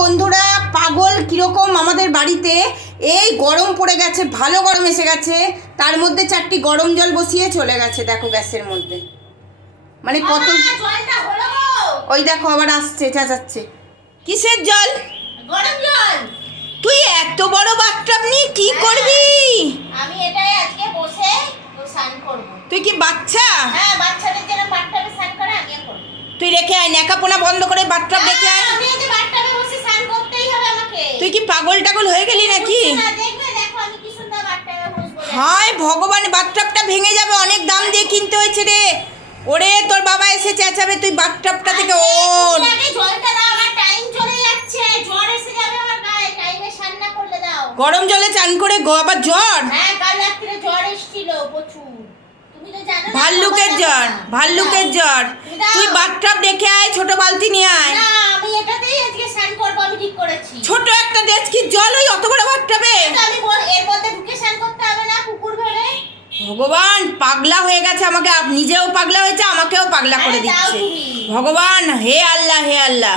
বন্ধুরা পাগল কীরকম আমাদের বাড়িতে? এই গরম পড়ে গেছে ভালো গরম এসে গেছে। তার মধ্যে চারটি গরম জল বসিয়ে চলে গেছে দেখো গ্যাসের মধ্যে। মানে কত। ওই দেখো আবার আসছে চেঁচাচ্ছে কিসের জল? গরম জল! তুই এত বড় বাথটাব নিয়ে কি করবি? আমি এটাই আজকে বসে স্নান করব। তুই কি বাচ্চা? হ্যাঁ বাচ্চাদের যেন বাথটাবে স্নান করে আমিও করব। তুই রেখে আয় ন্যাকাপোনা বন্ধ করে বাথটাব রেখে আয়। পাগল টাগল হয়ে গেলি নাকি? দেখো দেখো। হায় ভগবান বাথটাবটা ভেঙে যাবে অনেক দাম দিয়ে কিনতে হয়েছে রে। ওরে তোর বাবা এসে চেঁচাবে তুই বাথটাবটা থেকে দাও গরম জলে চান করে গো আবার জ্বর? হ্যাঁ ভাল্লুকের জ্বর ভাল্লুকের জ্বর। তুই বাথটাব রেখে আয় ছোট বালতি নিয়ে আয়। আমি এটাতেই আজকে স্নান করব আমি ঠিক করেছি। ছোট ডেস্কির জল ওই অত বড় বাথটাবে তো আমি বল এর মধ্যে ঢুকে স্নান করতে হবে না কুকুর ঘরে ভগবান পাগলা হয়ে গেছে আমাকে। নিজেও পাগলা হয়েছে আমাকেও পাগলা করে দিচ্ছে। ভগবান হে আল্লাহ হে আল্লাহ।